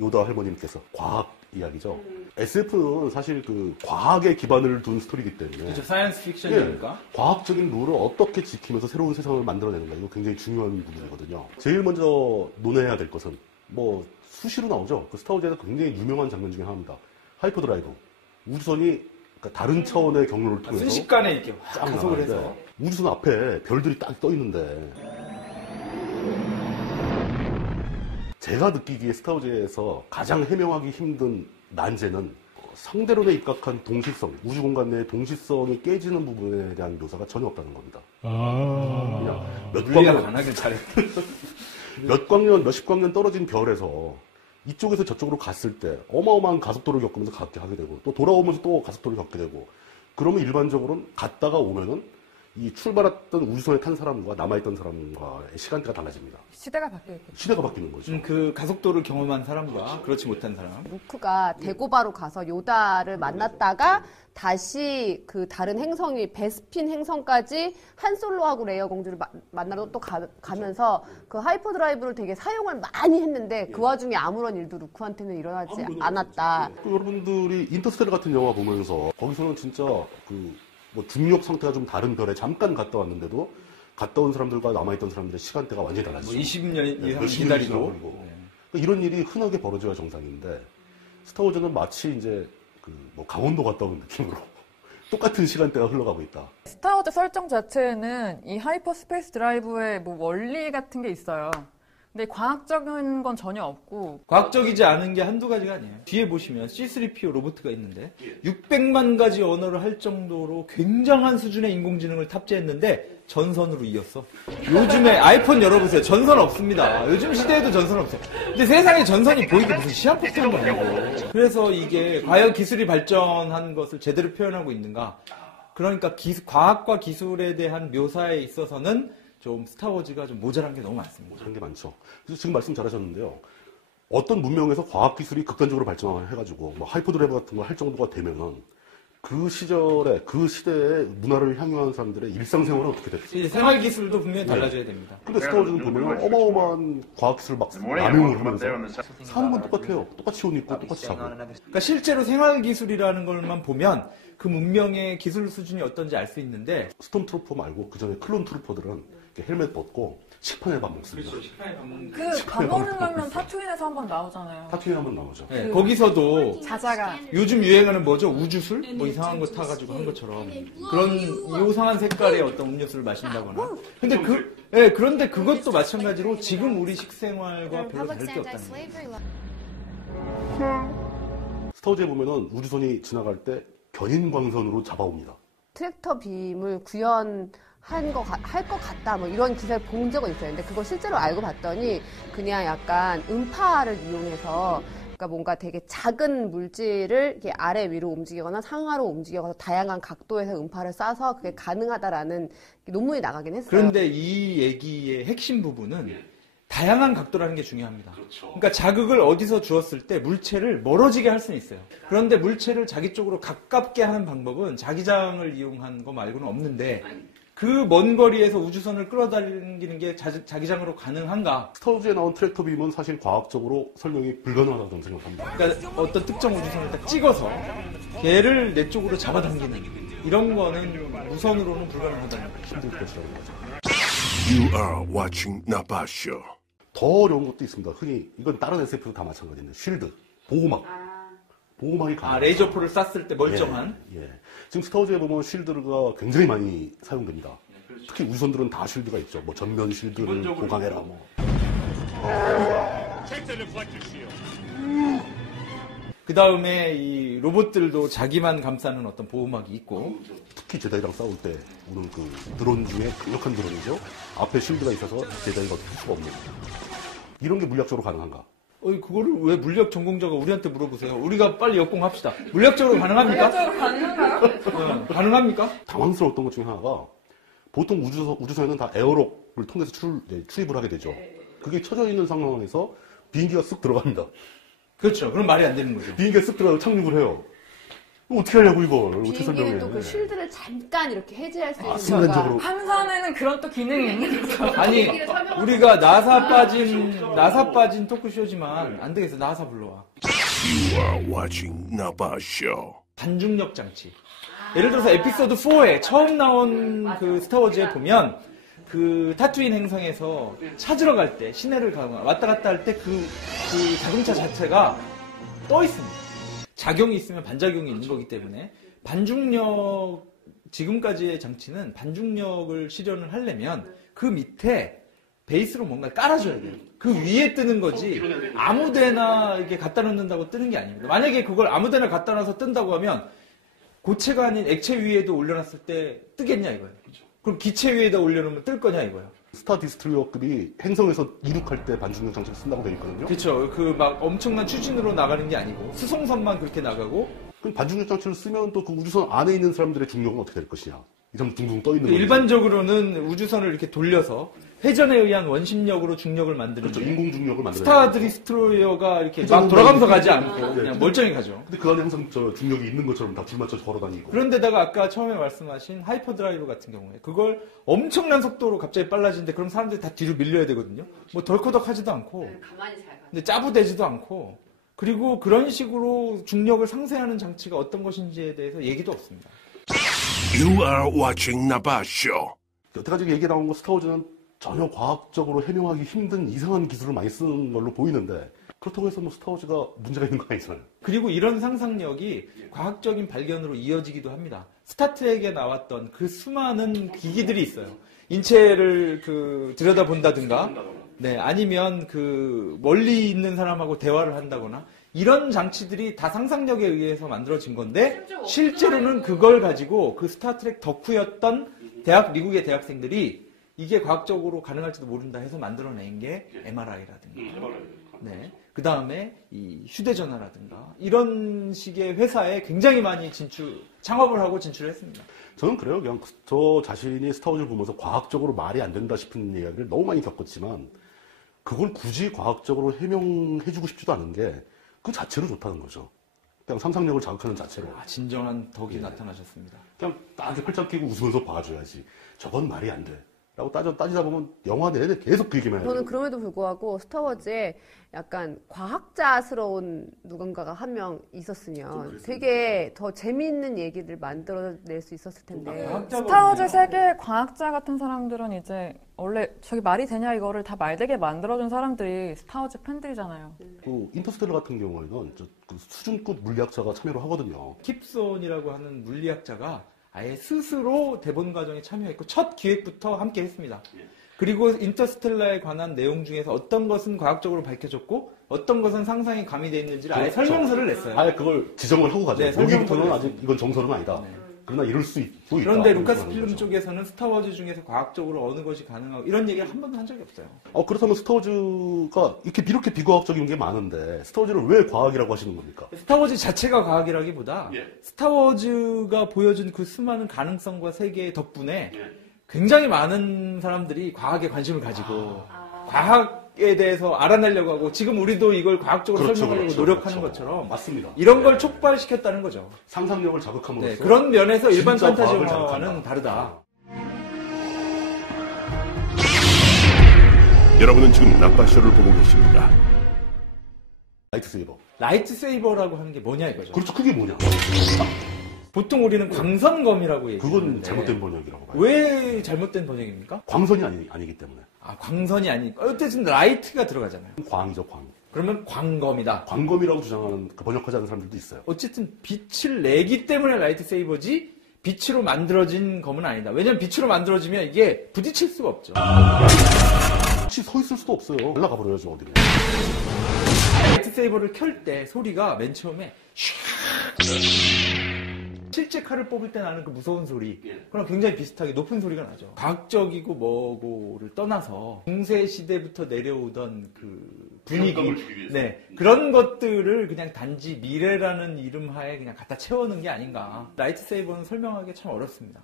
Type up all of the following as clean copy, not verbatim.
요다 할머님께서 과학 이야기죠. SF는 사실 그 과학에 기반을 둔 스토리이기 때문에 그렇죠. 사이언스 픽션이니까. 과학적인 룰을 어떻게 지키면서 새로운 세상을 만들어내는가 이거 굉장히 중요한 부분이거든요. 제일 먼저 논해야 될 것은 뭐 수시로 나오죠. 그 스타워즈에서 굉장히 유명한 장면 중에 하나입니다. 하이퍼드라이브. 우주선이 그러니까 다른 차원의 경로를 통해서 순식간에 이렇게 가속을 해서 우주선 앞에 별들이 딱 떠 있는데 제가 느끼기에 스타워즈에서 가장 해명하기 힘든 난제는 상대론에 입각한 동시성, 우주 공간 내의 동시성이 깨지는 부분에 대한 묘사가 전혀 없다는 겁니다. 그냥 몇 광년, 몇십 광년 떨어진 별에서 이쪽에서 저쪽으로 갔을 때 어마어마한 가속도를 겪으면서 가게 하게 되고 또 돌아오면서 또 가속도를 겪게 되고 그러면 일반적으로는 갔다가 오면은 이 출발했던 우주선에 탄 사람과 남아있던 사람과의 시간대가 달라집니다. 시대가 바뀌겠죠. 시대가 바뀌는 거죠. 그 가속도를 경험한 사람과 그렇지 못한 사람. 루크가 데고바로 가서 요다를 만났다가 다시 그 다른 행성이 베스핀 행성까지 한솔로하고 레이어 공주를 만나러 또 가면서 그 하이퍼드라이브를 되게 사용을 많이 했는데 그 와중에 아무런 일도 루크한테는 일어나지 않았다. 여러분들이 인터스텔라 같은 영화 보면서 거기서는 진짜 뭐 중력 상태가 좀 다른 별에 잠깐 갔다 왔는데도 갔다 온 사람들과 남아있던 사람들의 시간대가 완전히 달라지죠. 뭐 20년 이상 기다리고. 그러니까 이런 일이 흔하게 벌어져야 정상인데 스타워즈는 마치 이제 뭐 강원도 갔다 온 느낌으로 똑같은 시간대가 흘러가고 있다. 스타워즈 설정 자체에는 이 하이퍼스페이스 드라이브의 뭐 원리 같은 게 있어요. 근데 과학적인 건 전혀 없고 과학적이지 않은 게 한두 가지가 아니에요. 뒤에 보시면 C-3PO 로봇가 있는데 600만 가지 언어를 할 정도로 굉장한 수준의 인공지능을 탑재했는데 전선으로 이었어. 요즘에 아이폰 열어보세요. 전선 없습니다. 요즘 시대에도 전선 없어요. 근데 세상에 전선이 보이게 무슨 시한폭 하는 거 아니고. 그래서 이게 과연 기술이 발전한 것을 제대로 표현하고 있는가. 그러니까 과학과 기술에 대한 묘사에 있어서는 좀 스타워즈가 좀 모자란 게 너무 많습니다. 모자란 게 많죠. 그래서 지금 말씀 잘하셨는데요. 어떤 문명에서 과학기술이 극단적으로 발전해가지고 뭐 하이퍼드라이브 같은 걸 할 정도가 되면은 그 시절에 그 시대의 문화를 향유한 사람들의 일상생활은 어떻게 됐어요? 생활기술도 분명히 달라져야 됩니다. 근데 스타워즈는 보면 어마어마한 과학기술 막 남용을 하면서 사는 건 똑같아요. 똑같이 옷 입고 똑같이 자고. 그러니까 실제로 생활기술이라는 것만 보면 그 문명의 기술 수준이 어떤지 알 수 있는데 스톰트루퍼 말고 그 전에 클론 트루퍼들은 헬멧 벗고 식판에 밥 먹습니다. 그렇죠. 식판에 밥 먹는 그 밥 먹는 장면 타투인에서 한번 나오잖아요. 타투인 한번 나오죠. 네, 거기서도 자자가 요즘 유행하는 뭐죠? 우주술? 뭐 이상한 거 타가지고 한 것처럼 그런 요상한 색깔의 어떤 음료수를 마신다거나. 근데 그런데 그것도 마찬가지로 지금 우리 식생활과 별로 다를 게 없다는 거예요. 스타워즈에 보면은 우주선이 지나갈 때 견인광선으로 잡아옵니다. 트랙터 빔을 할 것 같다, 뭐 이런 기사를 본 적은 있어요. 근데 그거 실제로 알고 봤더니 그냥 약간 음파를 이용해서 그러니까 뭔가 되게 작은 물질을 이렇게 아래 위로 움직이거나 상하로 움직여서 다양한 각도에서 음파를 쏴서 그게 가능하다라는 논문이 나가긴 했어요. 그런데 이 얘기의 핵심 부분은 다양한 각도라는 게 중요합니다. 그러니까 자극을 어디서 주었을 때 물체를 멀어지게 할 수는 있어요. 그런데 물체를 자기 쪽으로 가깝게 하는 방법은 자기장을 이용한 거 말고는 없는데 그 먼 거리에서 우주선을 끌어당기는 게 자기장으로 가능한가? 스타워즈에 나온 트랙터 빔은 사실 과학적으로 설명이 불가능하다고 저는 생각합니다. 그러니까 어떤 특정 우주선을 딱 찍어서 걔를 내 쪽으로 잡아당기는 이런 거는 무선으로는 불가능하다는 거죠. 힘들 것이라는 거죠. You are watching Napa Show. 더 어려운 것도 있습니다. 흔히 이건 다른 SF도 다 마찬가지인데 쉴드, 보호막. 보호막이 레이저포를 쐈을 때 멀쩡한. 예. 지금 스타워즈에 보면 쉴드가 굉장히 많이 사용됩니다. 그렇죠. 특히 우주선들은 다 쉴드가 있죠. 뭐 전면 쉴드를 보강해라 뭐. 그 다음에 이 로봇들도 자기만 감싸는 어떤 보호막이 있고. 특히 제다이랑 싸울 때 오는 그 드론 중에 강력한 드론이죠. 앞에 쉴드가 있어서 제다이가 어떻게 할 수가 없는. 이런 게 물리학적으로 가능한가? 그거를 왜 물리학 전공자가 우리한테 물어보세요. 우리가 빨리 역공합시다. 물리학적으로 가능합니까? 물리학적으로 가능한가요? 가능합니까? 당황스러웠던 것 중에 하나가 보통 우주선에는 다 에어록을 통해서 출입을 하게 되죠. 그게 쳐져 있는 상황에서 비행기가 쓱 들어갑니다. 그렇죠. 그럼 말이 안 되는 거죠. 비행기가 쓱 들어가서 착륙을 해요. 어떻게 하냐고 이걸 어떻게 설명해? 비행기는 또 그 쉴드를 잠깐 이렇게 해제할 수 있는 순간적으로. 항선에는 그런 또 기능이 있는 거죠. 아니 우리가 나사 빠진 토크쇼지만 안 되겠어. 나사 불러와. You are watching Napa Show. 반중력 장치. 예를 들어서 에피소드 4에 처음 나온 그 스타워즈에 보면 그 타투인 행성에서 찾으러 갈 때 시내를 가거나 왔다 갔다 할 때 그 자동차 자체가 떠 있습니다. 작용이 있으면 반작용이 있는 거기 때문에 반중력 지금까지의 장치는 반중력을 실현을 하려면 그 밑에 베이스로 뭔가 깔아줘야 돼요. 그 위에 뜨는 거지 아무데나 이렇게 갖다 놓는다고 뜨는 게 아닙니다. 만약에 그걸 아무데나 갖다 놔서 뜬다고 하면 고체가 아닌 액체 위에도 올려놨을 때 뜨겠냐 이거예요. 그럼 기체 위에다 올려놓으면 뜰 거냐 이거예요. 스타 디스트로이어급이 행성에서 이륙할 때 반중력 장치를 쓴다고 되어 있거든요. 그렇죠. 그 막 엄청난 추진으로 나가는 게 아니고 수송선만 그렇게 나가고 그럼 반중력 장치를 쓰면 또 그 우주선 안에 있는 사람들의 중력은 어떻게 될 것이냐? 이 점 둥둥 떠 있는 거죠. 일반적으로는 우주선을 이렇게 돌려서 회전에 의한 원심력으로 중력을 만드는 그렇죠. 인공 중력을 만들어야 스타 돼요. 디스트로이어가 이렇게 회전은 막 돌아가면서 뭐 가지 네, 않고 그냥 네. 멀쩡히 가죠. 근데 그 안에 항상 저 중력이 있는 것처럼 다 줄 맞춰 걸어 다니고. 그런데다가 아까 처음에 말씀하신 하이퍼드라이브 같은 경우에 그걸 엄청난 속도로 갑자기 빨라지는데 그럼 사람들이 다 뒤로 밀려야 되거든요. 뭐 덜커덕하지도 않고 가만히 잘 가. 근데 짜부되지도 않고 그리고 그런 식으로 중력을 상쇄하는 장치가 어떤 것인지에 대해서 얘기도 없습니다. You are watching Napa Show. 여태까지 얘기 나온 거 스타워즈는 전혀 과학적으로 해명하기 힘든 이상한 기술을 많이 쓰는 걸로 보이는데 그렇다고 해서 뭐 스타워즈가 문제가 있는 거 아니잖아요. 그리고 이런 상상력이 과학적인 발견으로 이어지기도 합니다. 스타트랙에 나왔던 그 수많은 기기들이 있어요. 인체를 들여다본다든가, 네, 아니면 그 멀리 있는 사람하고 대화를 한다거나 이런 장치들이 다 상상력에 의해서 만들어진 건데 실제로는 그걸 가지고 그 스타트랙 덕후였던 미국의 대학생들이 이게 과학적으로 가능할지도 모른다 해서 만들어낸 게 MRI라든가, 네, 그 다음에 이 휴대전화라든가 이런 식의 회사에 굉장히 많이 창업을 하고 진출했습니다. 저는 그래요. 그냥 저 자신이 스타워즈를 보면서 과학적으로 말이 안 된다 싶은 이야기를 너무 많이 겪었지만 그걸 굳이 과학적으로 해명해주고 싶지도 않은 게 그 자체로 좋다는 거죠. 그냥 상상력을 자극하는 자체로. 진정한 덕이 나타나셨습니다. 그냥 나한테 팔짱 끼고 웃으면서 봐줘야지. 저건 말이 안 돼. 라고 따지다 보면 영화 내내 계속 그 얘기만 해요. 저는 그럼에도 불구하고 스타워즈에 약간 과학자스러운 누군가가 한 명 있었으면 되게 더 재미있는 얘기를 만들어낼 수 있었을 텐데. 스타워즈 세계의 과학자 같은 사람들은 이제 원래 저게 말이 되냐 이거를 다 말되게 만들어준 사람들이 스타워즈 팬들이잖아요. 그 인터스텔라 같은 경우에는 그 수준급 물리학자가 참여를 하거든요. 킵손이라고 하는 물리학자가 아예 스스로 대본 과정에 참여했고 첫 기획부터 함께 했습니다. 그리고 인터스텔라에 관한 내용 중에서 어떤 것은 과학적으로 밝혀졌고 어떤 것은 상상이 가미되어 있는지를 아예 그렇죠. 설명서를 냈어요. 아예 그걸 지정을 하고 가죠. 네, 여기부터는 설명서를 아직 이건 정설은 아니다. 네. 그러나 이럴 수 있고 있다. 그런데 이런 루카스 거죠. 필름 쪽에서는 스타워즈 중에서 과학적으로 어느 것이 가능하고 이런 얘기를 한 번도 한 적이 없어요. 그렇다면 스타워즈가 이렇게 비과학적인 게 많은데 스타워즈를 왜 과학이라고 하시는 겁니까? 스타워즈 자체가 과학이라기보다 스타워즈가 보여준 그 수많은 가능성과 세계 덕분에 굉장히 많은 사람들이 과학에 관심을 가지고 과학에 대해서 알아내려고 하고 지금 우리도 이걸 과학적으로 설명하려고 노력하는 것처럼 맞습니다. 이런 걸 촉발시켰다는 거죠. 상상력을 자극함으로써 네, 그런 면에서 일반 진짜 판타지 과학을 영화와는 자극한다. 다르다. 여러분은 지금 나빠쇼를 보고 계십니다. 라이트세이버. 라이트세이버라고 하는 게 뭐냐 이거죠. 그렇죠. 그게 뭐냐? 보통 우리는 광선검이라고 얘기하는데 그건 잘못된 번역이라고 봐요. 왜 잘못된 번역입니까? 광선이 아니기 때문에. 광선이 아니니까 어쨌든 라이트가 들어가잖아요. 광이죠, 광. 그러면 광검이다. 광검이라고 주장하는 번역하지 않는 사람들도 있어요. 어쨌든 빛을 내기 때문에 라이트세이버지 빛으로 만들어진 검은 아니다. 왜냐면 빛으로 만들어지면 이게 부딪힐 수가 없죠. 혹시 서 있을 수도 없어요. 올라가 버려야죠, 어디로. 라이트세이버를 켤 때 소리가 맨 처음에 실제 칼을 뽑을 때 나는 그 무서운 소리 그럼 굉장히 비슷하게 높은 소리가 나죠. 과학적이고 뭐고를 떠나서 중세 시대부터 내려오던 그 분위기, 네, 그런 것들을 그냥 단지 미래라는 이름 하에 그냥 갖다 채워놓은 게 아닌가. 라이트세이버는 설명하기 참 어렵습니다.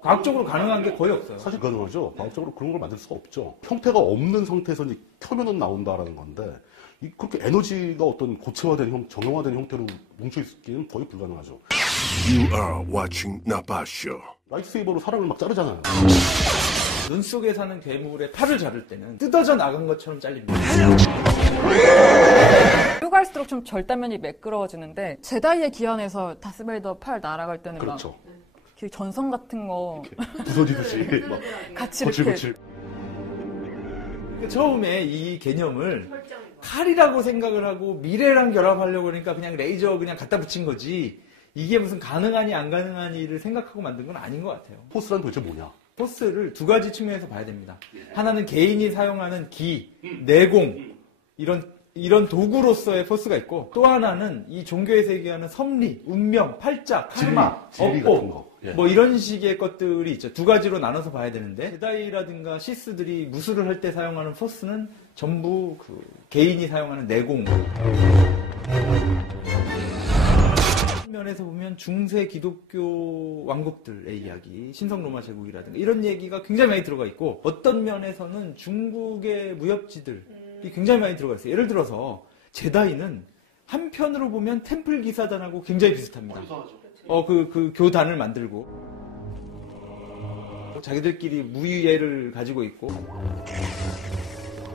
과학적으로 가능한 게 거의 없어요. 사실 가능하죠. 과학적으로 그런 걸 만들 수가 없죠. 형태가 없는 상태에서 이제 켜면은 나온다라는 건데 그렇게 에너지가 어떤 고체화된 정형화된 형태로 뭉쳐있기는 거의 불가능하죠. You are watching Nabasho. 라이트세이버로 사람을 막 자르잖아요. 눈 속에 사는 괴물의 팔을 자를 때는 뜯어져 나간 것처럼 잘립니다. 뒤로 갈수록 좀 절단면이 매끄러워지는데 제다이의 기한에서 다스베이더 팔 날아갈 때는 그렇죠. 막 이렇게 전선 같은 거 부서지듯이 막 같이 거칠거칠. 처음에 이 개념을 칼이라고 생각을 하고 미래랑 결합하려고 그러니까 그냥 레이저 그냥 갖다 붙인 거지 이게 무슨 가능하니 안 가능하니를 생각하고 만든 건 아닌 것 같아요. 포스란 도대체 뭐냐? 포스를 두 가지 측면에서 봐야 됩니다. 하나는 개인이 사용하는 기, 내공 이런 도구로서의 포스가 있고 또 하나는 이 종교에서 얘기하는 섭리, 운명, 팔자, 카르마, 진리 같은 거. 예. 뭐 이런 식의 것들이 있죠. 두 가지로 나눠서 봐야 되는데 제다이라든가 시스들이 무술을 할 때 사용하는 포스는 전부 그 개인이 사용하는 내공 면에서 보면 중세 기독교 왕국들의 이야기, 신성 로마 제국이라든가 이런 얘기가 굉장히 많이 들어가 있고 어떤 면에서는 중국의 무협지들이 굉장히 많이 들어가 있어요. 예를 들어서 제다이는 한편으로 보면 템플 기사단하고 굉장히 비슷합니다. 그 교단을 만들고 자기들끼리 무예를 가지고 있고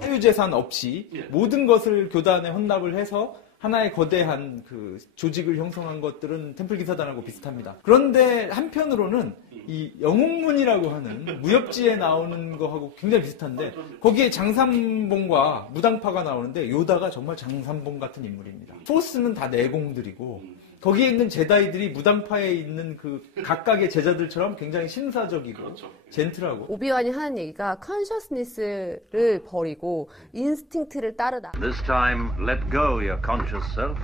사유재산 없이 모든 것을 교단에 헌납을 해서 하나의 거대한 그 조직을 형성한 것들은 템플 기사단하고 비슷합니다. 그런데 한편으로는 이 영웅문이라고 하는 무협지에 나오는 거하고 굉장히 비슷한데 거기에 장삼봉과 무당파가 나오는데 요다가 정말 장삼봉 같은 인물입니다. 포스는 다 내공들이고 거기에 있는 제다이들이 무당파에 있는 그 각각의 제자들처럼 굉장히 신사적이고 젠틀하고 오비완이 하는 얘기가 컨셔스니스를 버리고 인스팅트를 따르다. This time, let go your conscious self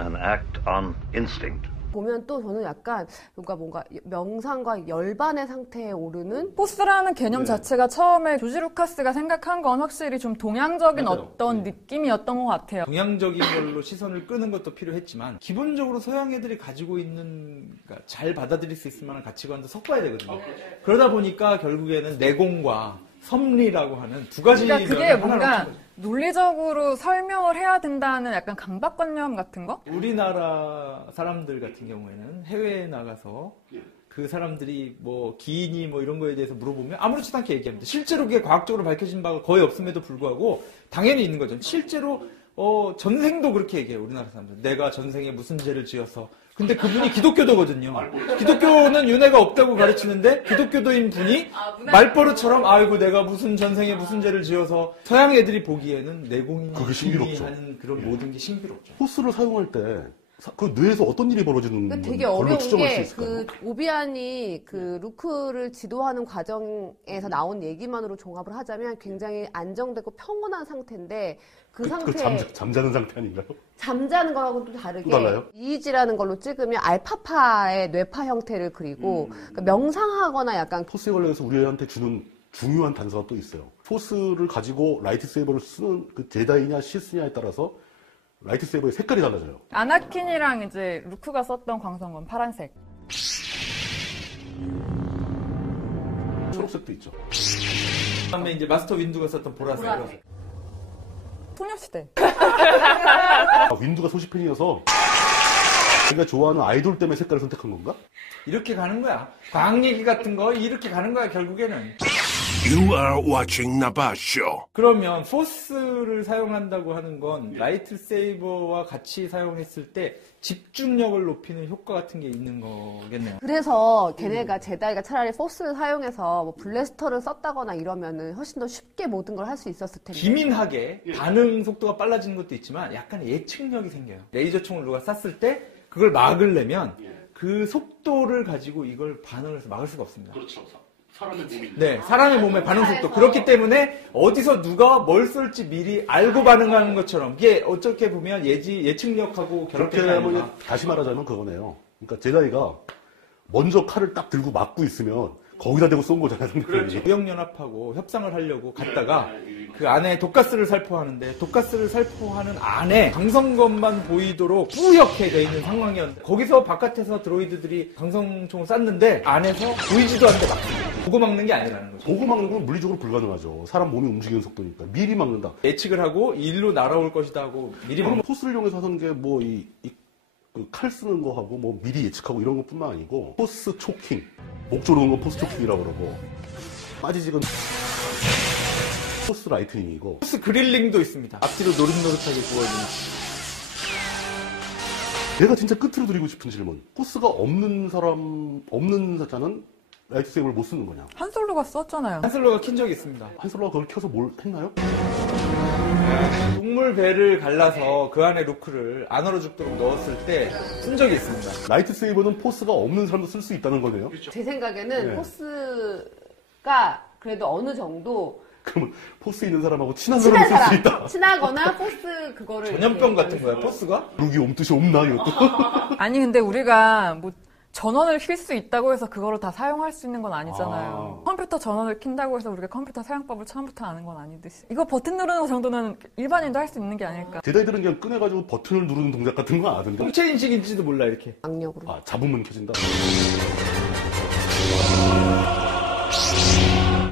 and act on instinct. 보면 또 저는 약간 뭔가 명상과 열반의 상태에 오르는 포스라는 개념 자체가 처음에 조지 루카스가 생각한 건 확실히 좀 동양적인 맞아요. 어떤 느낌이었던 것 같아요. 동양적인 걸로 시선을 끄는 것도 필요했지만 기본적으로 서양 애들이 가지고 있는 그러니까 잘 받아들일 수 있을 만한 가치관도 섞어야 되거든요. 그러다 보니까 결국에는 내공과 섭리라고 하는 두 가지 그러니까 그게 면을 뭔가 하나로 합친 거죠. 논리적으로 설명을 해야 된다는 약간 강박관념 같은 거? 우리나라 사람들 같은 경우에는 해외에 나가서 그 사람들이 뭐 기인이 뭐 이런 거에 대해서 물어보면 아무렇지도 않게 얘기합니다. 실제로 그게 과학적으로 밝혀진 바가 거의 없음에도 불구하고 당연히 있는 거죠. 실제로 전생도 그렇게 얘기해요. 우리나라 사람들. 내가 전생에 무슨 죄를 지어서. 근데 그분이 기독교도거든요. 기독교는 윤회가 없다고 가르치는데 기독교도인 분이 말버릇처럼 아이고 내가 무슨 전생에 무슨 죄를 지어서 서양 애들이 보기에는 내공이 그게 신비롭죠. 하는 그런 모든 게 신비롭죠. 포스를 사용할 때 그 뇌에서 어떤 일이 벌어지는 그러니까 되게 걸로 어려운 추정할 수 게 있을까요? 그 오비안이 그 루크를 지도하는 과정에서 나온 얘기만으로 종합을 하자면 굉장히 안정되고 평온한 상태인데 그 상태에 잠자는 상태 아닌가요? 잠자는 거하고는 또 다르게 또 달라요? EEG라는 걸로 찍으면 알파파의 뇌파 형태를 그리고 그러니까 명상하거나 약간 포스에 관련해서 우리한테 주는 중요한 단서가 또 있어요. 포스를 가지고 라이트세이버를 쓰는 그 제다이냐 시스냐에 따라서 라이트세이버의 색깔이 달라져요. 아나킨이랑 이제 루크가 썼던 광선검 파란색. 초록색도 있죠. 그다음에 이제 마스터 윈두가 썼던 보라색. 소녀시대. 윈두가 소시팬이어서 제가 좋아하는 아이돌 때문에 색깔을 선택한 건가? 이렇게 가는 거야. 과학 얘기 같은 거 이렇게 가는 거야 결국에는. You are watching Nabasho. 그러면 포스를 사용한다고 하는 건 라이트 세이버와 같이 사용했을 때 집중력을 높이는 효과 같은 게 있는 거겠네요. 그래서 걔네가 제다이가 차라리 포스를 사용해서 뭐 블래스터를 썼다거나 이러면은 훨씬 더 쉽게 모든 걸 할 수 있었을 텐데. 기민하게 반응 속도가 빨라지는 것도 있지만 약간 예측력이 생겨요. 레이저 총을 누가 쐈을 때 그걸 막으려면 그 속도를 가지고 이걸 반응을 해서 막을 수가 없습니다. 그렇죠. 사람의 몸이. 네, 사람의 몸의 반응 속도. 그렇기 때문에 어디서 누가 뭘 쏠지 미리 알고 반응하는 것처럼 이게 어떻게 보면 예측력하고 그렇게 결합된 게 하면 아닌가. 다시 말하자면 그거네요. 그러니까 제다이가 먼저 칼을 딱 들고 막고 있으면 거기다 대고 쏜 거잖아요. 상대편이. 무역연합하고 협상을 하려고 갔다가 그 안에 독가스를 살포하는데 독가스를 살포하는 안에 강성검만 보이도록 뿌옇게 돼 있는 상황이었는데 거기서 바깥에서 드로이드들이 강성총을 쐈는데 안에서 보이지도 않는데 막습니다. 보고 막는 게 아니라는 거죠. 보고 막는 건 물리적으로 불가능하죠. 사람 몸이 움직이는 속도니까. 미리 막는다. 예측을 하고 일로 날아올 것이다 하고 미리 그럼 막는 포스를 이용해서 하던 게 뭐 그 칼 쓰는 거 하고 뭐 미리 예측하고 이런 것뿐만 아니고 포스 초킹, 목 조르는 건 포스 초킹이라고 그러고 빠지직은 포스 라이트닝이고 포스 그릴링도 있습니다. 앞뒤로 노릇노릇하게 구워지는. 내가 진짜 끝으로 드리고 싶은 질문. 포스가 없는 자는 라이트 세이브를 못 쓰는 거냐? 한솔로가 썼잖아요. 한슬로가 킨 적이 있습니다. 한솔로가 그걸 켜서 뭘 했나요? 동물 배를 갈라서 그 안에 루크를 안 얼어 죽도록 넣었을 때 쓴 적이 있습니다. 라이트 세이버는 포스가 없는 사람도 쓸 수 있다는 거네요. 제 생각에는 네. 포스가 그래도 어느 정도 그러면 포스 있는 사람하고 친한 친한 사람이 쓸 수 사람, 있다. 친하거나 포스 그거를 전염병 이렇게 같은 거야, 포스가? 룩이 옴뜻이 없나 이것도. 아니 근데 우리가 뭐 전원을 킬 수 있다고 해서 그거를 다 사용할 수 있는 건 아니잖아요. 컴퓨터 전원을 킨다고 해서 우리가 컴퓨터 사용법을 처음부터 아는 건 아니듯이. 이거 버튼 누르는 거 정도는 일반인도 할 수 있는 게 아닐까. 제다이들은 그냥 꺼내가지고 버튼을 누르는 동작 같은 거 안 하던데. 홍채 인식인지도 몰라, 이렇게. 악력으로. 아, 잡으면 켜진다.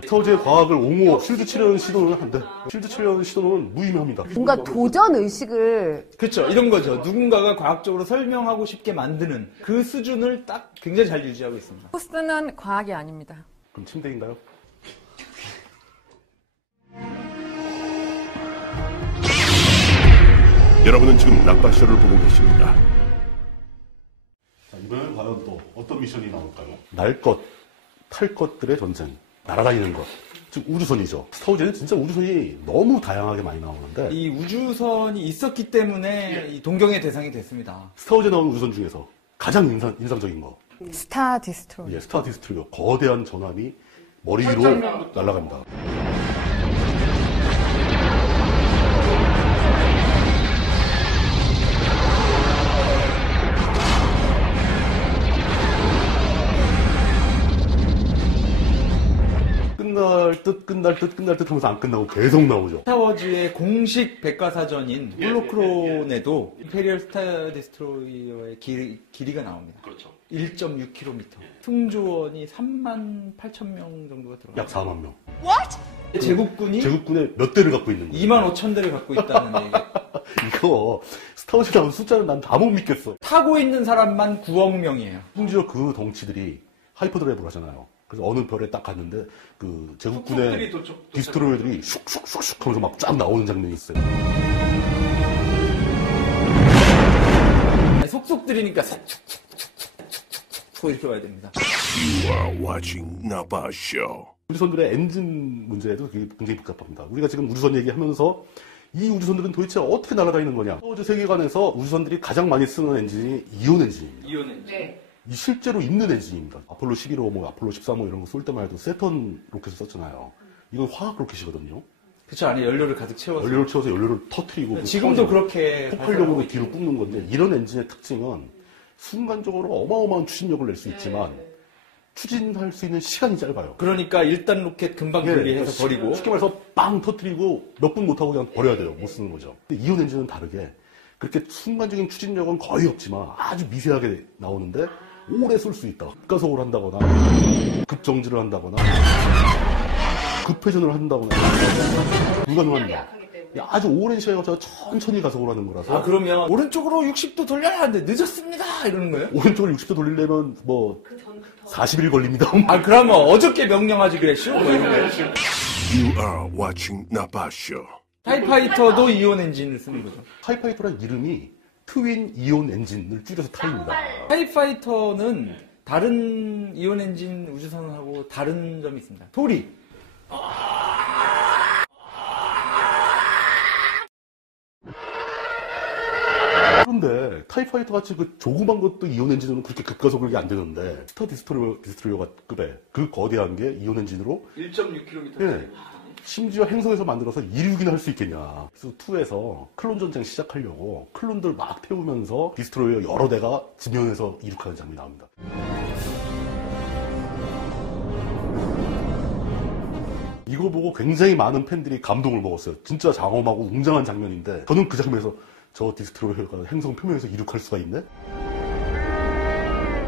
스타워즈의 과학을 옹호, 실드 치려는 시도는 한데, 실드 치려는 시도는 무의미합니다. 뭔가 도전 의식을 그렇죠. 이런 거죠. 누군가가 과학적으로 설명하고 싶게 만드는 그 수준을 딱 굉장히 잘 유지하고 있습니다. 포스는 과학이 아닙니다. 그럼 침대인가요? 여러분은 지금 나빠쇼를 보고 계십니다. 자, 이번에는 과연 또 어떤 미션이 나올까요? 날 것, 탈 것들의 전쟁. 날아다니는 것. 즉 우주선이죠. 스타워즈는 진짜 우주선이 너무 다양하게 많이 나오는데 이 우주선이 있었기 때문에 이 동경의 대상이 됐습니다. 스타워즈에 나오는 우주선 중에서 가장 인상적인 거. 스타 디스트로이. 예, 스타 디스트로이어. 거대한 전함이 머리 위로 날아갑니다. 끝날 듯 하면서 안 끝나고 계속 나오죠. 스타워즈의 공식 백과사전인 홀로크론에도 임페리얼 스타 디스트로이어의 길이가 나옵니다. 그렇죠. 1.6km. 승조원이 38,000명 정도가 들어가요. 약 4만 명. 제국군이 제국군의 몇 대를 갖고 있는 거예요. 25,000대를 갖고 있다는 얘기. 이거 스타워즈에 나온 숫자는 난 다 못 믿겠어. 타고 있는 사람만 9억 명이에요. 심지어 그 덩치들이 하이퍼드라이브를 하잖아요. 그래서 어느 별에 딱 갔는데 그 제국군의 디스트로이어들이 슉슉슉슉 하면서 막 쫙 나오는 장면이 있어요. 아니, 속속 들이니까 속속속속속속 이렇게 와야 됩니다. You are watching Napa Show. 우주선들의 엔진 문제도 굉장히 복잡합니다. 우리가 지금 우주선 얘기하면서 이 우주선들은 도대체 어떻게 날아다니는 거냐? 스타워즈 세계관에서 우주선들이 가장 많이 쓰는 엔진이 이온 엔진입니다. 이온 엔진. 네. 이 실제로 있는 엔진입니다. 아폴로 11호, 뭐 아폴로 13호 이런 거 쏠 때만 해도 세턴 로켓을 썼잖아요. 이건 화학 로켓이거든요. 그쵸, 안에 연료를 가득 채워서. 연료를 채워서 연료를 터트리고 지금도 그렇게 폭발력으로 발사하고 뒤로 굽는 건데 이런 엔진의 특징은 순간적으로 어마어마한 추진력을 낼 수 있지만 추진할 수 있는 시간이 짧아요. 그러니까 일단 로켓 금방 분리해서 버리고. 쉽게 말해서 빵 터트리고 몇 분 못하고 그냥 버려야 돼요. 못 쓰는 거죠. 근데 이온 엔진은 다르게 그렇게 순간적인 추진력은 거의 없지만 아주 미세하게 나오는데 오래 쏠 수 있다. 급가속을 한다거나 급정지를 한다거나 급회전을 한다거나 불가능합니다. 아주 오랜 시간에 걸쳐 천천히 가속을 하는 거라서 아, 그러면 오른쪽으로 60도 돌려야 하는데 늦었습니다! 이러는 거예요? 오른쪽을 60도 돌리려면 뭐 40일 걸립니다. 아, 그러면 어저께 명령하지 그랬슈? 뭐 이런 거예요. You are watching Napa Show. 타이파이터도 이온 엔진을 쓰는 거죠. 타이파이터란 이름이 트윈 이온 엔진을 줄여서 타입니다. 타이파이터는 다른 이온 엔진 우주선하고 다른 점이 있습니다. 소리. 그런데 타이파이터 같이 그 조그만 것도 이온 엔진으로는 그렇게 급가속이 안 되는데 스타 디스트로이어가 급에 그 거대한 게 이온 엔진으로 1.6km. 예. 심지어 행성에서 만들어서 이륙이나 할 수 있겠냐. 그래서 2에서 클론 전쟁 시작하려고 클론들 막 태우면서 디스트로이어 여러 대가 지면에서 이륙하는 장면이 나옵니다. 이거 보고 굉장히 많은 팬들이 감동을 먹었어요. 진짜 장엄하고 웅장한 장면인데 저는 그 장면에서 저 디스트로이어가 행성 표면에서 이륙할 수가 있네?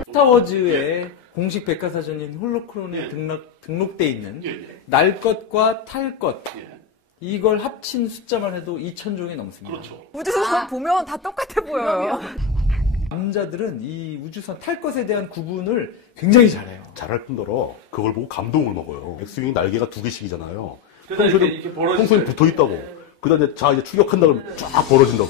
스타워즈의 공식 백과사전인 홀로크론에 등록돼 있는 날 것과 탈 것. 이걸 합친 숫자만 해도 2,000종이 넘습니다. 우주선 보면 다 똑같아 보여요. 남자들은 이 우주선 탈 것에 대한 구분을 굉장히 잘해요. 잘할 뿐더러 그걸 보고 감동을 먹어요. 엑스윙이 날개가 2개씩이잖아요. 그러다 이렇게 평소에 붙어있다고. 그 다음에 자 이제 추격한다 그러면 쫙 벌어진다고.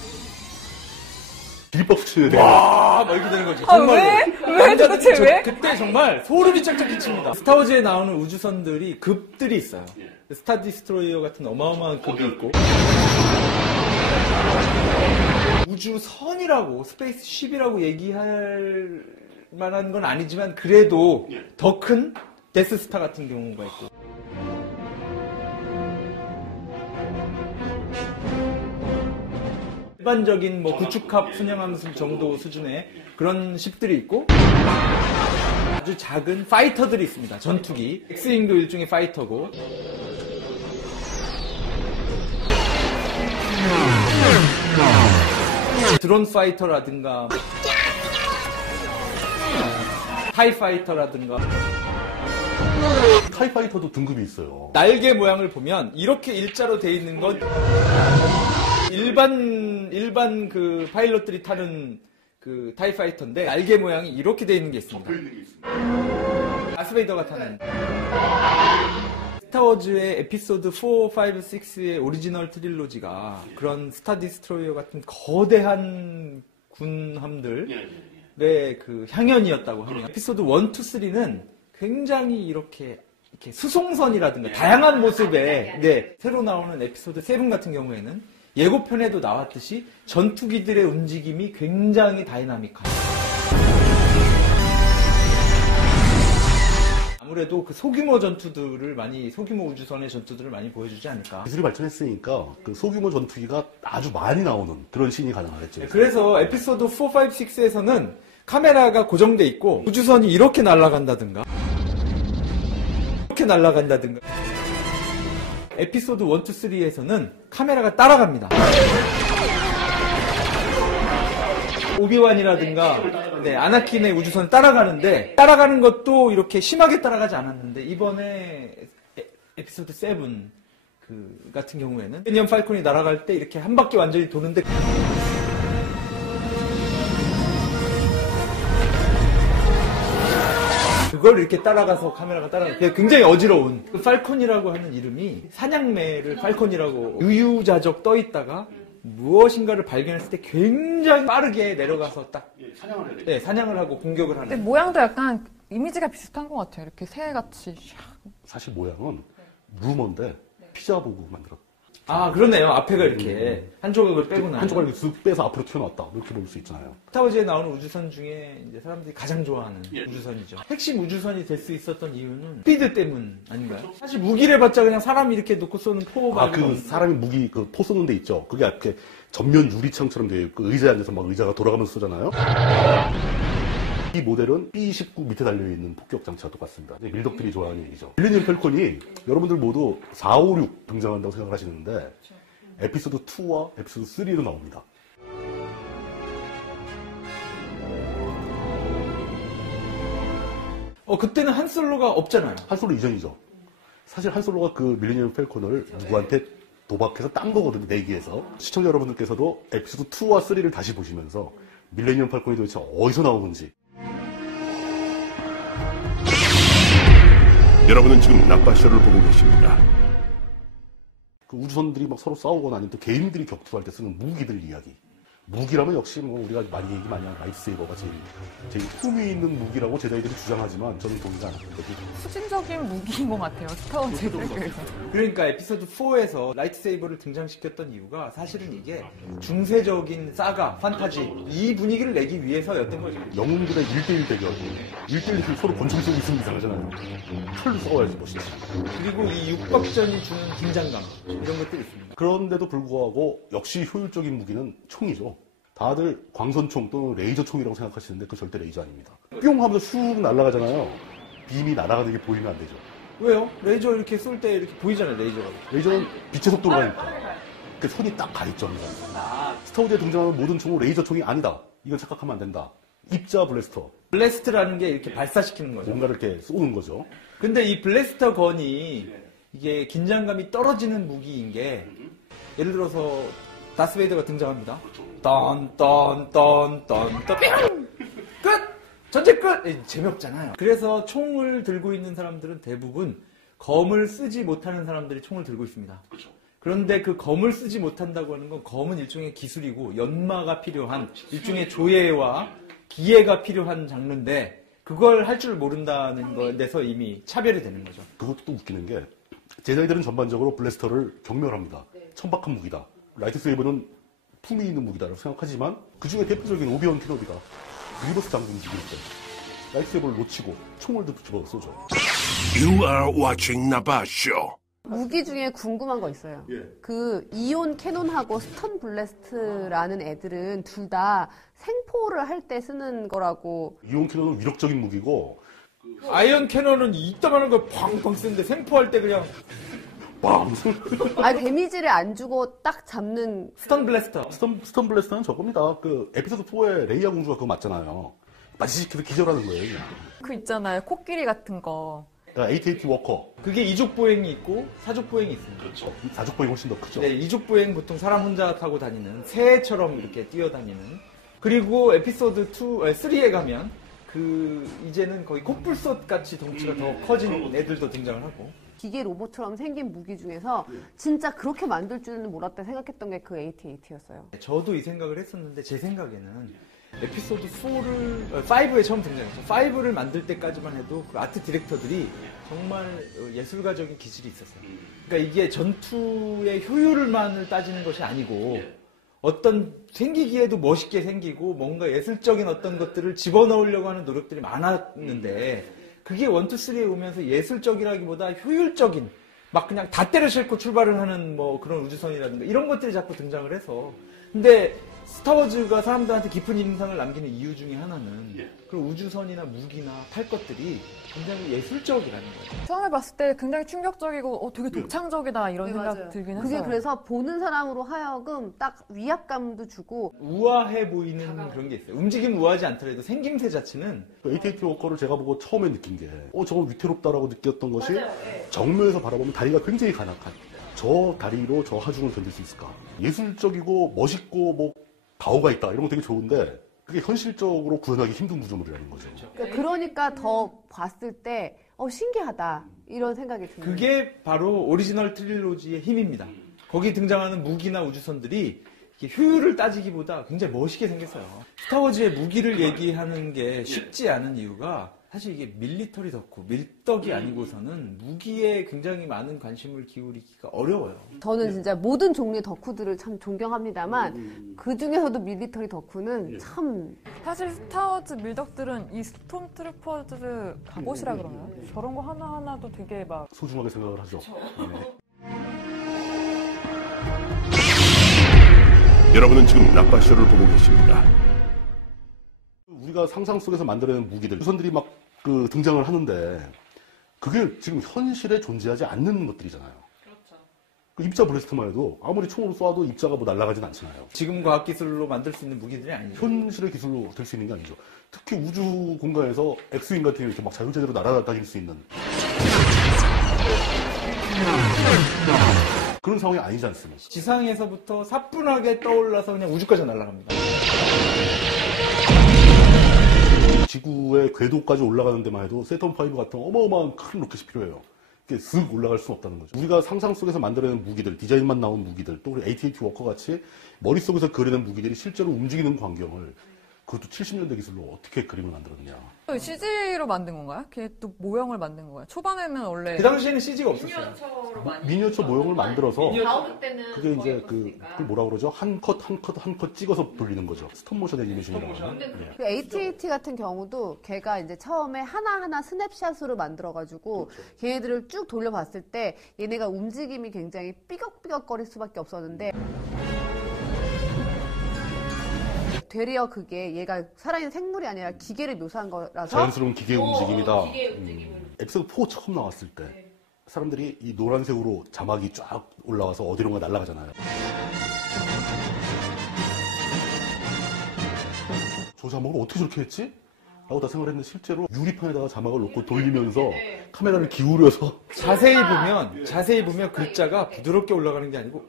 비법수 치는 애. 와, 막 이렇게 되는 거지. 아, 정말로. 왜? 남자들이 도대체 왜? 그때 정말 소름이 쫙쫙 끼칩니다. 스타워즈에 나오는 우주선들이 급들이 있어요. 스타 디스트로이어 같은 어마어마한 급이 있고. 우주선이라고, 스페이스쉽이라고 얘기할 만한 건 아니지만, 그래도 더 큰 데스스타 같은 경우가 있고. 일반적인 뭐 구축합 순양함수 정도 수준의 그런 쉽들이 있고 아주 작은 파이터들이 있습니다. 전투기. 엑스윙도 일종의 파이터고 드론 파이터라든가 타이 파이터라든가 타이파이터도 등급이 있어요. 날개 모양을 보면 이렇게 일자로 돼 있는 건 일반 그 파일럿들이 타는 그 타이파이터인데 날개 모양이 이렇게 돼 있는 게 있습니다. 다스베이더가 타는 스타워즈의 에피소드 4, 5, 6의 오리지널 트릴로지가 그런 스타 디스트로이어 같은 거대한 군함들의 그 향연이었다고 하네요. 에피소드 1, 2, 3는 굉장히 이렇게 수송선이라든가 다양한 모습의 새로 나오는 에피소드 7 같은 경우에는 예고편에도 나왔듯이 전투기들의 움직임이 굉장히 다이나믹하죠. 아무래도 그 소규모 우주선의 전투들을 많이 보여주지 않을까. 기술이 발전했으니까 그 소규모 전투기가 아주 많이 나오는 그런 씬이 가능하겠죠. 그래서 에피소드 4, 5, 6에서는 카메라가 고정돼 있고 우주선이 이렇게 날아간다든가 에피소드 1, 2, 3에서는 카메라가 따라갑니다. 오비완이라든가 아나킨의 우주선을 따라가는데 따라가는 것도 이렇게 심하게 따라가지 않았는데 이번에 에피소드 7 같은 경우에는 밀레니엄 팔콘이 날아갈 때 이렇게 한 바퀴 완전히 도는데 그걸 이렇게 따라가서 카메라가 따라가 굉장히 어지러운 그 팔콘이라고 하는 이름이 사냥매를 팔콘이라고 유유자적 떠 있다가 무엇인가를 발견했을 때 굉장히 빠르게 내려가서 딱 사냥을 하고 공격을 하는. 근데 모양도 약간 이미지가 비슷한 것 같아요. 이렇게 새같이. 사실 모양은 루머인데 피자 보고 만들었. 아, 그러네요. 앞에가 이렇게 한 조각을 빼고 나면 한 조각을 쓱 빼서 앞으로 튀어나왔다. 이렇게 볼 수 있잖아요. 스타워즈에 나오는 우주선 중에 이제 사람들이 가장 좋아하는 우주선이죠. 핵심 우주선이 될 수 있었던 이유는 스피드 때문 아닌가요? 사실 무기를 봤자 그냥 사람이 이렇게 놓고 쏘는 포 그 사람이 무기 포 쏘는 데 있죠. 그게 이렇게 전면 유리창처럼 되어 있고 의자에 앉아서 막 의자가 돌아가면서 쏘잖아요. 이 모델은 B-19 밑에 달려있는 폭격 장치와 똑같습니다. 밀덕들이 좋아하는 얘기죠. 밀레니엄 펠콘이 여러분들 모두 4, 5, 6 등장한다고 생각하시는데 에피소드 2와 에피소드 3로 나옵니다. 그때는 한솔로가 없잖아요. 한솔로 이전이죠. 사실 한솔로가 그 밀레니엄 펠콘을 누구한테 도박해서 딴 거거든요. 내기에서. 시청자 여러분들께서도 에피소드 2와 3를 다시 보시면서 밀레니엄 펠콘이 도대체 어디서 나오는지 여러분은 지금 나빠쇼를 보고 계십니다. 그 우주선들이 막 서로 싸우거나 아니면 또 개인들이 격투할 때 쓰는 무기들 이야기. 무기라면 역시 뭐 우리가 많이 얘기 많이 하는 라이트세이버가 제일 품위 있는 무기라고 제자이들이 주장하지만 저는 동의가 안 합니다. 수준적인 무기인 것 같아요. 스타워즈 세계에서. 그러니까 에피소드 4에서 라이트세이버를 등장시켰던 이유가 사실은 이게 중세적인 사가, 판타지 이 분위기를 내기 위해서였던 거죠. 영웅들의 1대1 대결. 1대1 서로 권총 쏘고 있으면 이상하잖아요. 칼로 싸워야지 멋있지. 그리고 이 육박전이 주는 긴장감 이런 것들이 있습니다. 그런데도 불구하고 역시 효율적인 무기는 총이죠. 다들 광선총 또는 레이저총이라고 생각하시는데 그건 절대 레이저 아닙니다. 뿅 하면서 쑥 날아가잖아요. 빔이 날아가는 게 보이면 안 되죠. 왜요? 레이저 이렇게 쏠 때 이렇게 보이잖아요, 레이저가. 레이저는 빛의 속도로 가니까. 그 손이 딱 가있죠. 스타워즈에 등장하는 모든 총은 레이저총이 아니다. 이건 착각하면 안 된다. 입자 블래스터. 블래스트라는 게 이렇게 발사시키는 거죠. 뭔가를 이렇게 쏘는 거죠. 근데 이 블래스터 건이 이게 긴장감이 떨어지는 무기인 게 예를 들어서 다스베이더가 등장합니다. 딴딴딴딴딴 전쟁 끝! 재미없잖아요. 그래서 총을 들고 있는 사람들은 대부분 검을 쓰지 못하는 사람들이 총을 들고 있습니다. 그런데 그 검을 쓰지 못한다고 하는 건 검은 일종의 기술이고 연마가 필요한 일종의 조예와 기예가 필요한 장르인데 그걸 할 줄 모른다는 거에 대해서 이미 차별이 되는 거죠. 그것도 또 웃기는 게 제자들은 전반적으로 블래스터를 경멸합니다. 천박한 무기다. 라이트 세이버는 품이 있는 무기다라고 생각하지만 그 중에 대표적인 오비언 키노비가 리버스 장군 무기일 때 라이트 세이버를 놓치고 총을 집어 쏘죠. You are watching Nabasho. 무기 중에 궁금한 거 있어요. 예. 그 이온 캐논하고 스턴 블래스트라는 애들은 둘 다 생포를 할 때 쓰는 거라고. 이온 캐논은 위력적인 무기고 아이언 캐논은 이따만한 걸 팡팡 쓰는데 생포할 때 그냥 빵! 아니 데미지를 안 주고 딱 잡는. 스턴 블래스터. 스턴 블래스터는 저겁니다. 그 에피소드 4에 레이아 공주가 그거 맞잖아요. 마시시키도 기절하는 거예요. 그냥. 그 있잖아요. 코끼리 같은 거. 그러니까 AT-AT 워커. 그게 이족 보행이 있고 사족 보행이 있습니다. 그렇죠. 사족보이 훨씬 더 크죠. 네, 이족 보행 보통 사람 혼자 타고 다니는 새처럼 이렇게 뛰어다니는. 그리고 에피소드 3에 가면 이제는 거의 코뿔소 같이 덩치가 더 커진 애들도 등장을 하고. 기계 로봇처럼 생긴 무기 중에서 진짜 그렇게 만들 줄은 몰랐다 생각했던 게 그 AT-AT였어요. 저도 이 생각을 했었는데 제 생각에는 에피소드 5에 처음 등장했죠. 5를 만들 때까지만 해도 그 아트 디렉터들이 정말 예술가적인 기질이 있었어요. 그러니까 이게 전투의 효율만을 따지는 것이 아니고 어떤 생기기에도 멋있게 생기고 뭔가 예술적인 어떤 것들을 집어넣으려고 하는 노력들이 많았는데 그게 1, 2, 3에 오면서 예술적이라기보다 효율적인 막 그냥 다 때려 싣고 출발을 하는 뭐 그런 우주선이라든가 이런 것들이 자꾸 등장을 해서 근데 스타워즈가 사람들한테 깊은 인상을 남기는 이유 중에 하나는 그런 우주선이나 무기나 탈 것들이 굉장히 예술적이라는 거죠. 처음에 봤을 때 굉장히 충격적이고 되게 독창적이다 이런 생각 맞아요. 들긴 그게 했어요. 그래서 보는 사람으로 하여금 딱 위압감도 주고. 우아해 보이는 그런 게 있어요. 움직임 우아하지 않더라도 생김새 자체는 AT-AT 워커를 제가 보고 처음에 느낀 게 저건 위태롭다라고 느꼈던 것이 정면에서 바라보면 다리가 굉장히 가난한 저 다리로 저 하중을 견딜 수 있을까? 예술적이고 멋있고 뭐 가오가 있다 이런 거 되게 좋은데 그게 현실적으로 구현하기 힘든 구조물이라는 거죠. 그러니까 더 봤을 때 신기하다 이런 생각이 드는. 그게 바로 오리지널 트릴로지의 힘입니다. 거기 등장하는 무기나 우주선들이 이렇게 효율을 따지기보다 굉장히 멋있게 생겼어요. 스타워즈의 무기를 얘기하는 게 쉽지 않은 이유가 사실 이게 밀리터리 덕후, 밀떡이 아니고서는 무기에 굉장히 많은 관심을 기울이기가 어려워요. 저는 진짜 모든 종류의 덕후들을 참 존경합니다만 그 중에서도 밀리터리 덕후는 참. 사실 스타워즈 밀덕들은 이 스톰트루퍼즈 갑옷이라 그러나요? 저런 거 하나하나도 되게 막 소중하게 생각을 하죠. 여러분은 지금 나빠쇼를 보고 계십니다. 우리가 상상 속에서 만들어낸 무기들, 우선들이 막 등장을 하는데 그게 지금 현실에 존재하지 않는 것들이잖아요. 그렇죠. 그 입자 블래스터만 해도 아무리 총으로 쏴도 입자가 뭐 날아가진 않잖아요. 지금 과학기술로 만들 수 있는 무기들이 아니죠. 현실의 기술로 될 수 있는 게 아니죠. 특히 우주 공간에서 엑스윙 같은 이렇게 막 자유자재로 날아다닐 수 있는 그런 상황이 아니지 않습니까? 지상에서부터 사뿐하게 떠올라서 그냥 우주까지 날아갑니다. 지구의 궤도까지 올라가는 데만 해도 세턴5 같은 어마어마한 큰 로켓이 필요해요. 이게 쓱 올라갈 수는 없다는 거죠. 우리가 상상 속에서 만들어낸 무기들, 디자인만 나온 무기들, 또 우리 AT-AT 워커 같이 머릿속에서 그려낸 무기들이 실제로 움직이는 광경을 그것도 70년대 기술로 어떻게 그림을 만들었느냐. CG로 만든 건가요? 걔 또 모형을 만든 건가요? 초반에는 원래 그 당시에는 CG가 없었어요. 미니어처 모형을 만들어서 다음 때는 그게 이제 그걸 뭐라 그러죠? 한 컷 찍어서 돌리는 거죠. 스톱모션 애니메이션이라고 하는. 예. 그 AT-AT 같은 경우도 걔가 이제 처음에 하나하나 스냅샷으로 만들어가지고 걔네들을 쭉 돌려봤을 때 얘네가 움직임이 굉장히 삐걱삐걱거릴 수밖에 없었는데 되려 그게 얘가 살아있는 생물이 아니라 기계를 묘사한 거라서 자연스러운 기계 움직임이다. 기계 움직임을. 에피소드 4 처음 나왔을 때 사람들이 이 노란색으로 자막이 쫙 올라와서 어디론가 날아가잖아요. 저 자막을 어떻게 저렇게 했지? 라고 다 생각을 했는데 실제로 유리판에다가 자막을 놓고 돌리면서 카메라를 기울여서 자세히 보면 글자가 부드럽게 올라가는 게 아니고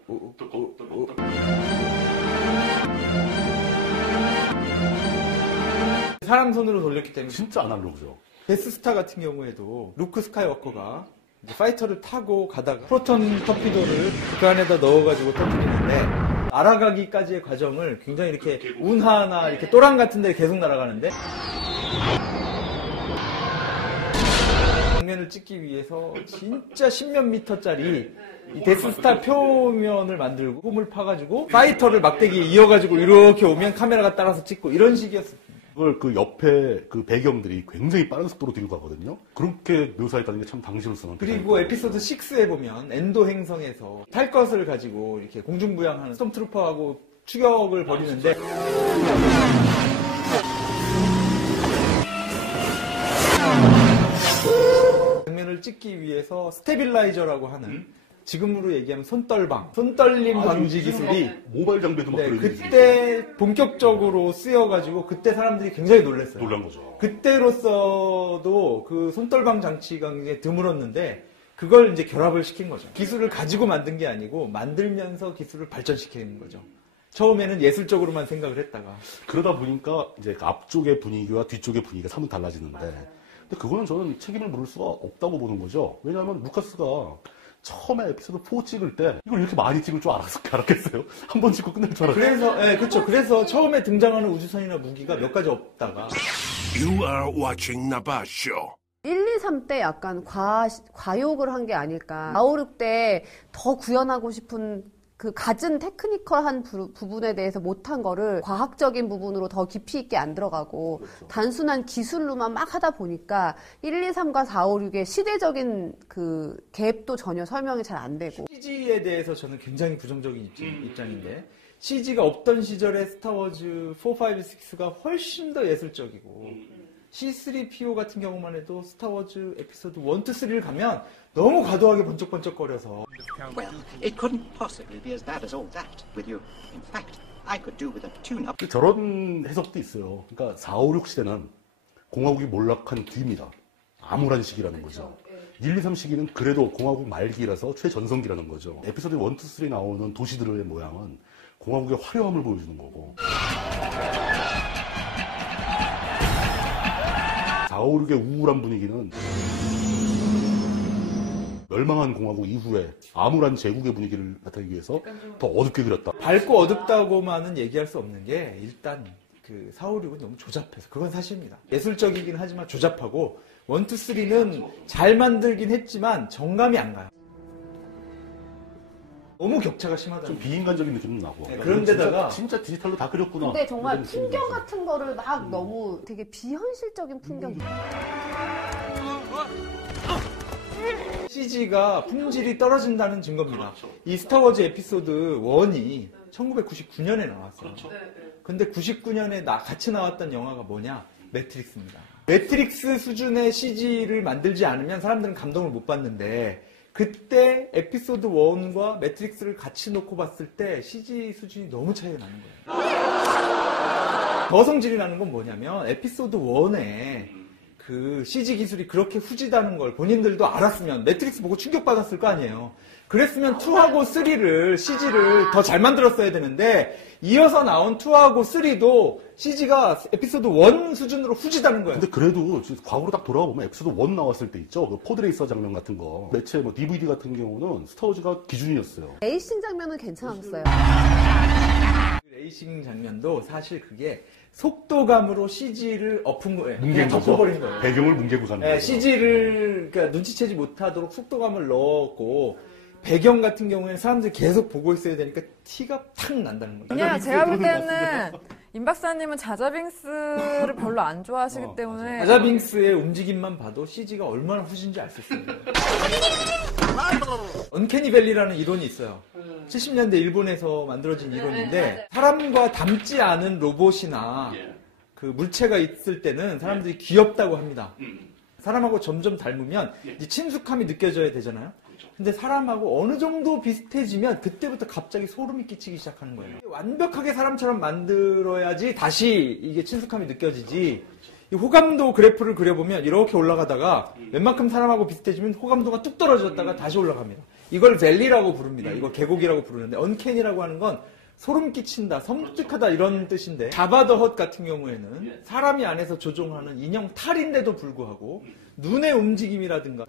사람 손으로 돌렸기 때문에. 진짜 아날로그죠. 데스스타 같은 경우에도 루크 스카이워커가 이제 파이터를 타고 가다가 프로톤 터피도를 그 안에다 넣어가지고 터뜨리는데 날아가기까지의 과정을 굉장히 이렇게 운하나 이렇게 또랑 같은 데 계속 날아가는데 장면을 찍기 위해서 진짜 10몇 미터짜리 이 데스스타 표면을 만들고 홈을 파가지고 파이터를 막대기에 이어가지고 이렇게 오면 카메라가 따라서 찍고 이런 식이었어요. 그걸 그 옆에 그 배경들이 굉장히 빠른 속도로 뒤로 가거든요. 그렇게 묘사했다는 게 참 당시로서는. 그리고 에피소드 6에 보면 엔도 행성에서 탈 것을 가지고 이렇게 공중부양하는 스톰트루퍼하고 추격을 벌이는데 장면을 찍기 위해서 스테빌라이저라고 하는 지금으로 얘기하면 손떨림 방지 기술이 모바일 장비도 막 그때 본격적으로 쓰여가지고 그때 사람들이 굉장히 놀랐어요. 놀란 거죠. 그때로서도 그 손떨방 장치가 굉장히 드물었는데 그걸 이제 결합을 시킨 거죠. 기술을 가지고 만든 게 아니고 만들면서 기술을 발전시키는 거죠. 처음에는 예술적으로만 생각을 했다가 그러다 보니까 이제 그 앞쪽의 분위기와 뒤쪽의 분위기가 사뭇 달라지는데, 근데 그거는 저는 책임을 물을 수가 없다고 보는 거죠. 왜냐하면 루카스가 처음에 에피소드 4 찍을 때 이걸 이렇게 많이 찍을 줄 알았겠어요? 한 번 찍고 끝낼 줄 알았어요. 그래서 그렇죠. 그래서 처음에 등장하는 우주선이나 무기가 몇 가지 없다가 You are watching Nabasho. 1, 2, 3 때 약간 과욕을 한 게 아닐까. 4, 5, 6 때 더 구현하고 싶은 그 갖은 테크니컬한 부분에 대해서 못한 거를 과학적인 부분으로 더 깊이 있게 안 들어가고 그렇죠. 단순한 기술로만 막 하다 보니까 1, 2, 3과 4, 5, 6의 시대적인 그 갭도 전혀 설명이 잘 안 되고. CG에 대해서 저는 굉장히 부정적인 입장인데 CG가 없던 시절에 스타워즈 4, 5, 6가 훨씬 더 예술적이고 C3PO 같은 경우만 해도 스타워즈 에피소드 1, 2, 3를 가면 너무 과도하게 번쩍번쩍거려서 Well, it couldn't possibly be as bad as all that with you. In fact, I could do with a tune-up. 저런 해석도 있어요. 그러니까 4, 5, 6 시대는 공화국이 몰락한 뒤입니다. 암울한 시기라는 거죠. 1, 2, 3 시기는 그래도 공화국 말기라서 최전성기라는 거죠. 에피소드 1, 2, 3 나오는 도시들의 모양은 공화국의 화려함을 보여주는 거고 4, 5, 6의 우울한 분위기는 멸망한 공화국 이후에 암울한 제국의 분위기를 나타내기 위해서 더 어둡게 그렸다. 밝고 어둡다고만은 얘기할 수 없는 게 일단 그 4, 5, 6은 너무 조잡해서 그건 사실입니다. 예술적이긴 하지만 조잡하고 1, 2, 3는 잘 만들긴 했지만 정감이 안 가요. 너무 격차가 심하다. 좀 비인간적인 느낌도 나고. 네, 그런데다가 진짜 디지털로 다 그렸구나. 근데 정말 풍경 같은 거를 막 너무 되게 비현실적인 풍경. CG가 품질이 떨어진다는 증거입니다. 그렇죠. 이 스타워즈 에피소드 1이 1999년에 나왔어요. 그렇죠. 근데 99년에 같이 나왔던 영화가 뭐냐? 매트릭스입니다. 매트릭스 수준의 CG를 만들지 않으면 사람들은 감동을 못 받는데 그때 에피소드 1과 매트릭스를 같이 놓고 봤을 때 CG 수준이 너무 차이가 나는 거예요. 더 성질이 나는 건 뭐냐면 에피소드 1에 그 CG 기술이 그렇게 후지다는 걸 본인들도 알았으면 매트릭스 보고 충격받았을 거 아니에요. 그랬으면 2하고 3를 CG를 더 잘 만들었어야 되는데 이어서 나온 2하고 3도 CG가 에피소드 1 수준으로 후지다는 거예요. 근데 그래도 과거로 딱 돌아가 보면 에피소드 1 나왔을 때 있죠. 그 포드레이서 장면 같은 거. 매체 뭐 DVD 같은 경우는 스타워즈가 기준이었어요. 레이싱 장면은 괜찮았어요. 레이싱 장면도 사실 그게 속도감으로 CG를 엎은 거예요. 뭉갠 거죠. 덮어버린 거예요. 배경을 뭉개고 사는 거예요. CG를 그러니까 눈치채지 못하도록 속도감을 넣었고 배경 같은 경우에는 사람들이 계속 보고 있어야 되니까 티가 탁 난다는 거죠. 왜냐면 제가 볼 때는 임 박사님은 자자빙스를 별로 안 좋아하시기 때문에 자자빙스의 움직임만 봐도 CG가 얼마나 후진지 알 수 있습니다. 언캐니밸리라는 이론이 있어요. 70년대 일본에서 만들어진 이론인데 사람과 닮지 않은 로봇이나 그 물체가 있을 때는 사람들이 귀엽다고 합니다. 사람하고 점점 닮으면 이제 친숙함이 느껴져야 되잖아요. 근데 사람하고 어느 정도 비슷해지면 그때부터 갑자기 소름이 끼치기 시작하는 거예요. 완벽하게 사람처럼 만들어야지 다시 이게 친숙함이 느껴지지. 이 호감도 그래프를 그려보면 이렇게 올라가다가 웬만큼 사람하고 비슷해지면 호감도가 뚝 떨어졌다가 다시 올라갑니다. 이걸 밸리라고 부릅니다. 이걸 계곡이라고 부르는데 언캐니라고 하는 건 소름 끼친다, 섬뜩하다 이런 뜻인데 자바 더 헛 같은 경우에는 사람이 안에서 조종하는 인형 탈인데도 불구하고 눈의 움직임이라든가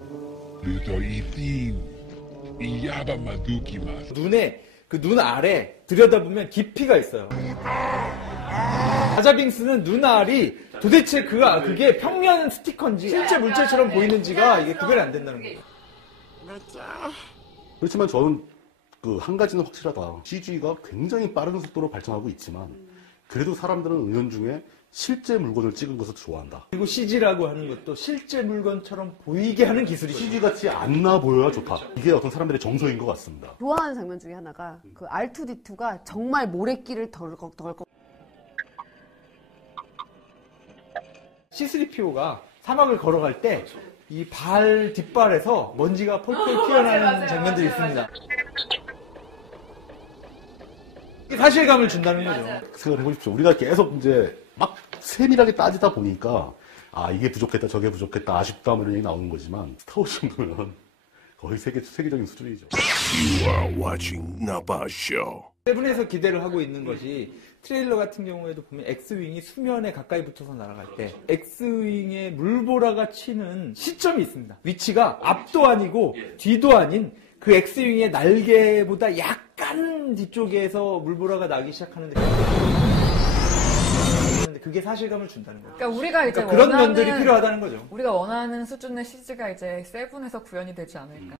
눈에 그 눈 아래 들여다보면 깊이가 있어요. 자자빙스는 눈알이 도대체 그게 평면 스티커인지 실제 물체처럼 보이는지가 이게 구별이 안 된다는 거예요. 그렇지만 저는 그 한 가지는 확실하다. CG가 굉장히 빠른 속도로 발전하고 있지만 그래도 사람들은 은연중에 실제 물건을 찍은 것을 좋아한다. 그리고 CG라고 하는 것도 실제 물건처럼 보이게 하는 기술이죠. CG같이 안 나 보여야 좋다. 이게 어떤 사람들의 정서인 것 같습니다. 좋아하는 장면 중에 하나가 그 R2D2가 정말 모래길을 덜컥덜컥 C3PO가 사막을 걸어갈 때 이 뒷발에서 먼지가 폴폴 피어나는 장면들이 있습니다. 사실감을 준다는 거죠. 생각을 해보십시오. 우리가 계속 이제 막 세밀하게 따지다 보니까 아 이게 부족했다 저게 부족했다 아쉽다 뭐 이런 얘기 나오는 거지만 스타워즈 정도면 거의 세계적인 수준이죠. You are watching Naba Show. 세븐에서 기대를 하고 있는 것이 트레일러 같은 경우에도 보면 X윙이 수면에 가까이 붙어서 날아갈 때 X윙에 물보라가 치는 시점이 있습니다. 위치가 앞도 아니고 뒤도 아닌 그 X윙의 날개보다 약간 뒤쪽에서 물보라가 나기 시작하는데 그게 사실감을 준다는 거예요. 그러니까 우리가 이제 그런 면들이 필요하다는 거죠. 우리가 원하는 수준의 CG가 이제 세븐에서 구현이 되지 않을까.